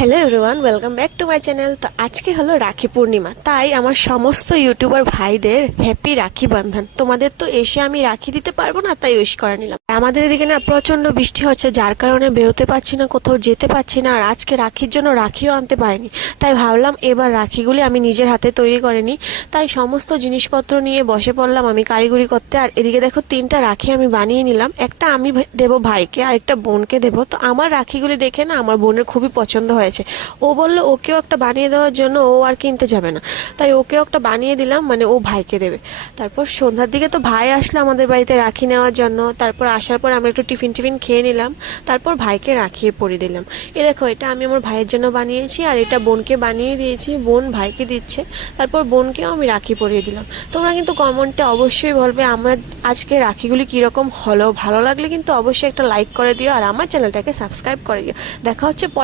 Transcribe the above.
Hello everyone, welcome back to my channel. তো আজকে হলো রাখি পূর্ণিমা, তাই আমার সমস্ত ইউটিউবার ভাইদের হ্যাপি রাখি বন্ধন। তোমাদের তো এসে আমি রাখি দিতে পারবো না, তাই উইশ করে নিলাম। আমাদের এদিকে না প্রচন্ড বৃষ্টি হচ্ছে, যার কারণে বেরোতে পারছি না, কোথাও যেতে পারছি না। আর আজকে রাখির জন্য রাখিও আনতে পারিনি, তাই ভাবলাম এবার রাখিগুলি আমি নিজের হাতে তৈরি করে নিই। তাই সমস্ত জিনিসপত্র নিয়ে বসে পড়লাম আমি কারিগরি করতে। আর এদিকে দেখো, 3টা রাখি আমি বানিয়ে নিলাম। একটা আমি দেবো ভাইকে, আর একটা বোনকে দেবো। তো আমার রাখিগুলি দেখে না আমার বোনের খুবই পছন্দ হয়েছে। ও বললো ওকেও একটা বানিয়ে দেওয়ার জন্য, ও আর কিনতে যাবে না। তাই ওকেও একটা বানিয়ে দিলাম, মানে ও ভাইকে দেবে। তারপর সন্ধ্যার দিকে তো ভাই আসলো আমাদের বাড়িতে রাখি নেওয়ার জন্য। তারপর আসার পর আমরা একটু টিফিন টিফিন খেয়ে নিলাম। তারপর ভাইকে রাখিয়ে পরিয়ে দিলাম। এ দেখো, এটা আমি আমার ভাইয়ের জন্য বানিয়েছি, আর এটা বোনকে বানিয়ে দিয়েছি, বোন ভাইকে দিচ্ছে। তারপর বোনকেও আমি রাখি পরিয়ে দিলাম। তোমরা কিন্তু কমেন্টে অবশ্যই বলবে আমার আজকে রাখিগুলি কীরকম হলো। ভালো লাগলে কিন্তু অবশ্যই একটা লাইক করে দিও, আর আমার চ্যানেলটাকে সাবস্ক্রাইব করে দিও। দেখা হচ্ছে পরে।